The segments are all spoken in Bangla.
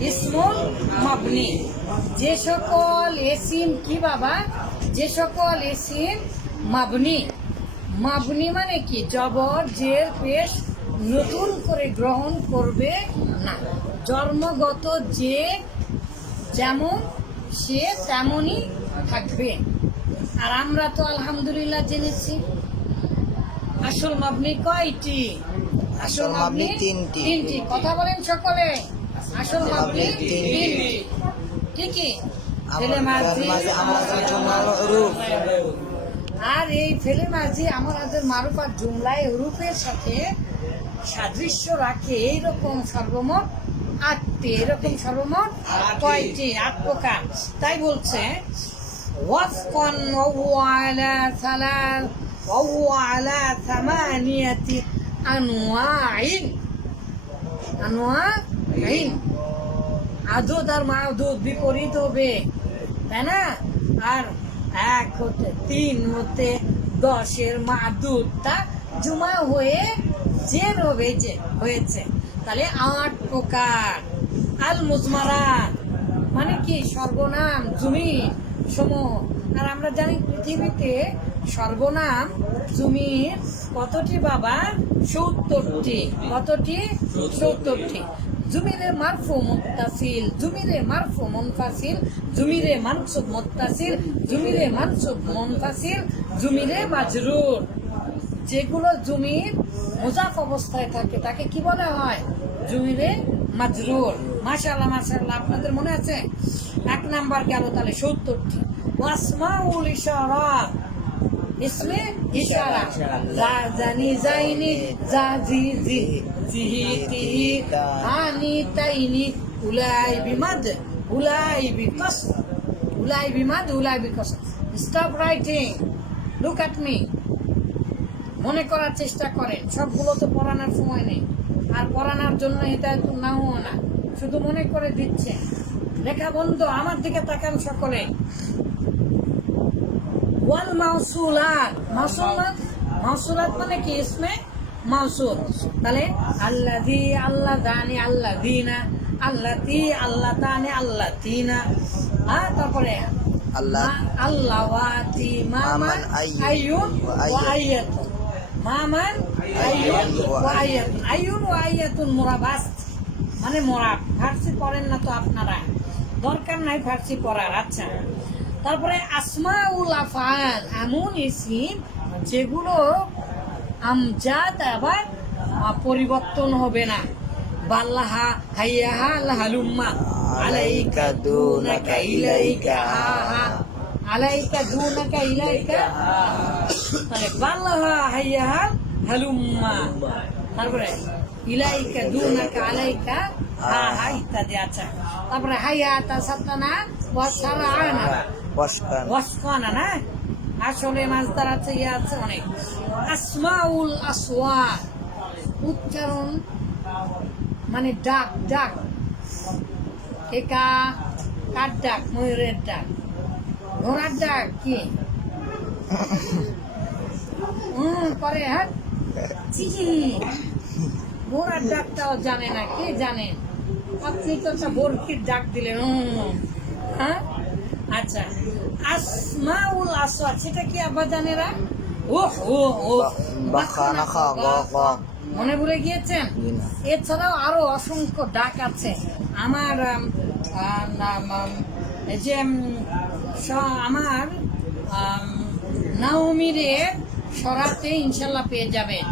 ইসমুল মাবনি যে সকল এসিম কি বাবা? যে সকল এসিম মাবনি। মাবনি মানে কি? জবর জের পেশ নতুন করে গ্রহণ করবে না। জন্মগত যে যেমন সে তেমনই থাকবে। আর আমরা তো আলহামদুলিল্লাহ জেনেছি। আসল মাবনি কয়টি? আসল মাবনি তিনটি। তিনটি। কথা বলেন সকলে। আসল মাবনি তিনটি। ঠিকই ফেলে মাঝি আমাদের জন্য রূপ আর এই ফেলে মাঝি আমাদের মারুফার জুমলায় রূপের সাথে সাদৃশ্য রাখে এইরকম সর্বমোট আটটি এরকম সর্বমোট কয়টি? আট প্রকার। তাই বলছে আনওয়াইন। আদুদ আর মাদুদ বিপরীত হবে, তাই না? আর এক হতে তিন হতে দশের মাদুদটা জমা হয়ে জের হবে, যে হয়েছে। তাহলে আট প্রকার। আল মুজমারা মানে কি? সর্বনাম, জমি, সমূহ। আর আমরা জানি পৃথিবীতে সর্বনাম, জমির কতটি বাবা সত্তরটি। কতটি? সত্তরটি। জুমিরে মারফু মুত্তাসিল, জুমিরে মারফু মুনফাসিল, জুমিরে মানসুব মুত্তাসিল, জুমিরে মানসুব মুনফাসিল, জুমিরে মাজরুর। যেগুলো জমির মুজাফ অবস্থায় থাকে, তাকে কি বলা হয়? জমিরে মাজরুর। মাশাআল্লাহ মাশাআল্লাহ, আপনাদের মনে আছে? এক নাম্বার গেল তাহলে সত্তরটি। ওয়াসমাউল ইশারাত। ইসমে ইশারা। যা জানি যাইনি, যা জি জি। জিহি তিহি আনি তাইনি, উলাই বিমাদ, উলাই বিকস। উলাই বিমাদ, উলাই b cos. Stop writing look at me মনে করার চেষ্টা করেন। সবগুলো তো পড়ানোর সময় নেই। আর পড়ানোর জন্য এটা তো নাও না। শুধু মনে করে দিচ্ছে লেখা বন্ধ, আমার দিকে তাকান সকলে। ওয়াল মাউসুলাত। মাউসুলাত? মাউসুলাত মানে কি ইসমে? মাউসুল। তাহলে আল্লাযী আল্লাহ দানি আল্লাযীনা আল্লাতী আল্লাহ তানি আল্লাতীনা। হ্যাঁ তারপরে আল্লাহ আল্লাওয়াতি মামান আইয়ুন ওয়া আইয়াতুন। মামান আইয়ুন ওয়া আইয়াতুন। আইয়ুন ওয়া আইয়াতুন মুরাবাস মানে মোরাব। ফার্সি পড়েন না তো আপনারা। দরকার নাই ফার্সি পড়ার। আচ্ছা। তারপরে আসমাউল আফআল এমন ইসিম যেগুলো আমজাদ আবার পরিবর্তন হবে না। বাল্লাহা হাইয়াহা লাহালুম্মা, আলাইকা দুনাকা ইলাইকা হা আলাইকা দুনাকা ইলাইকা, তাহলে বাল্লাহা হাইয়াহা হালুম্মা তারপরে ইলাইকা দুনাকা আলাইকা হা হা ইত্যাদি আছে তারপরে হাইয়াতা সাতানা ওয়া সারানা না? আসলে ইয়ে আছে অনেক। উচ্চারণ মানে ডাক ডাক। কেকা কার ডাক? ময়ূরের ডাক। ঘোড়ার ডাক কি? হুম, পরে হ্যাঁ? ডাকটাও জানে না, কে জানে? আপনি তো একটা ডাক দিলেন হ্যাঁ? আচ্ছা। আসমাউল আসওয়াদ সেটা কি আব্বা জানেরা ও ও ও মনে ভুলে গিয়েছেন? এছাড়াও আরও অসংখ্য ডাক আছে। আমার যে আমার আম, নাওমিরে সরাতে ইনশাল্লাহ পেয়ে যাবেন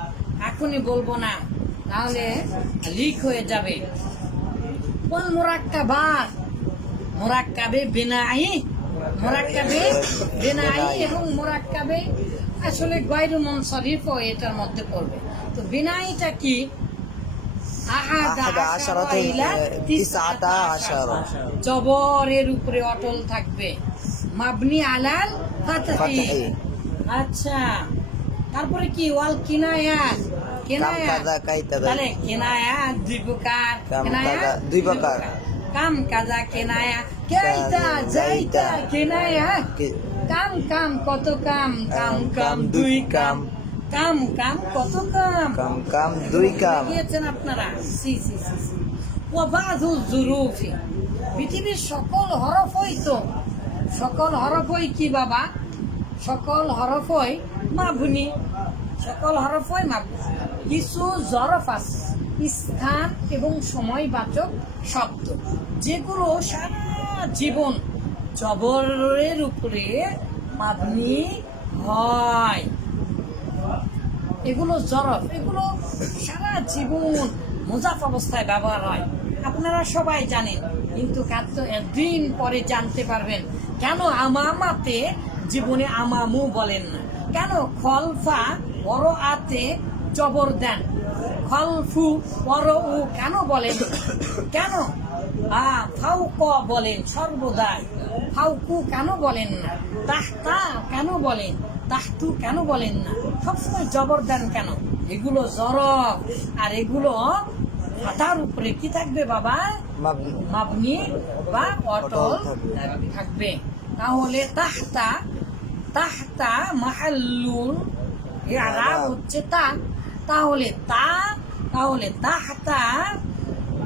এখনই বলব না তাহলে লিক হয়ে যাবে। কোন মোরাক্কাবাত। মোরাক্কাবে বিনাই মোরাক্কাবে বিনাই এবং মোরাক্কাবে আসলে গায়রু মনসরিফও এটার মধ্যে পড়বে। তো বিনাইটা কি। জবরের উপরে অটল থাকবে। মাবনি আলাল। আচ্ছা তারপরে কি? ওয়াল কাজা কাইতা তাহলে কেনায়াত দুই প্রকার। কাজা দুই প্রকার। কাম কাজা কেনায়া। কেইতা যাইতা কেনায়া। কাম কাম কত কাম? কাম কাম দুই কাম। কাম। কাম কত কাম? কাম কাম দুই কাম। গিয়েছেন আপনারা? সি সি সি সি। ওয়াবাদু জুরুফি পৃথিবীর সকল হরফই তো। সকল হরফই কি বাবা? সকল হরফই মাবনি। সকল হরফই মাবনি। কিছু জরফ আছে। স্থান এবং সময়বাচক শব্দ। যেগুলো সারা জীবন জবরের উপরে মাবনি হয়। এগুলো জরফ, এগুলো সারা জীবন মোজাফ অবস্থায় ব্যবহার হয়। আপনারা সবাই জানেন, কিন্তু দিন পরে জানতে পারবেন, কেন আমামাতে জীবনে আমামু বলেন না? কেন খলফা বড় আতে জবর দেন? খলফু বড় উ কেন বলেন কেন? আ ফাউ ক বলেন সর্বদাই। ফাউকু কেন বলেন না? তাহতা কেন বলেন? তাহতু কেন বলেন না? সবসময় জবর দেন কেন? এগুলো জরব। আর এগুলো তার উপরে কি থাকবে বাবা? মাবনি। বা অটল থাকবে। তাহলে তাহতা তাহতা মাহাল্লুল আরাব। হচ্ছে তা। তাহলে তা তাহলে তাহতা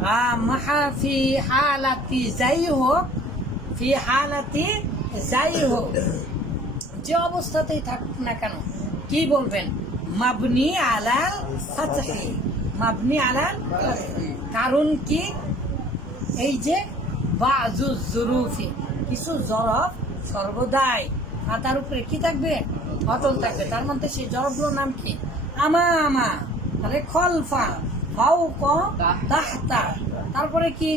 আহ, মাহা ফি হালাতি যাই হোক ফি হালাতি যাই হোক যে অবস্থাতেই থাকুক না কেন কি বলবেন? মাবনি আলাল ফাতহি। মাবনি আলাল কারণ কি? এই যে বাজু জরুফি কিছু জরফ সর্বদাই। মাথার উপরে কি থাকবে? অটল থাকবে। তার মধ্যে সেই জরফগুলোর নাম কি? আমা আমা। তাহলে খলফা ফাউ ক তাহতা। তারপরে কি।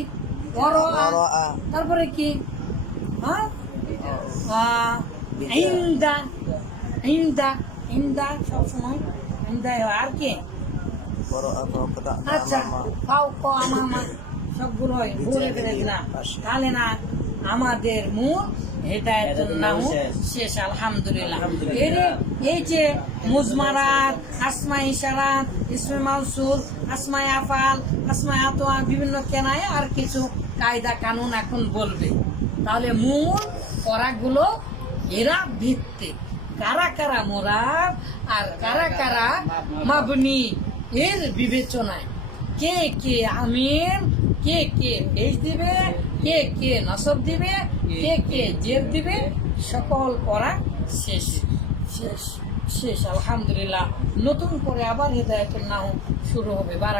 তারপরে কি? হ্যাঁ আহ, ইন্দা। ইন্দা ইন্দা সবসময়। ইন্দা আর কি? আচ্ছা ক আমামা সবগুলো বলে ফেলে দিলাম তাহলে না আমাদের মূল হেদায়তুল শেষ। আলহামদুলিল্লাহ। এর এই যে মুজমারাত আসমা ইশারাত ইসমে মাউসুল আসমাই আফাল আতোয়া বিভিন্ন কেনায় আর কিছু কায়দা কানুন এখন বলবে। তাহলে মূল পড়াগুলো এরা ভিত্তিক। কারা কারা মোরাব আর কারা কারা মাবনি? এর বিবেচনায়। কে কে আমিন কে কে বেশ দিবে কে কে নসব দিবে কে কে জেদ দিবে সকল পড়া শেষ। শেষ শেষ আলহামদুলিল্লাহ। নতুন করে আবার হৃদয়তের নাহ শুরু হবে। বারা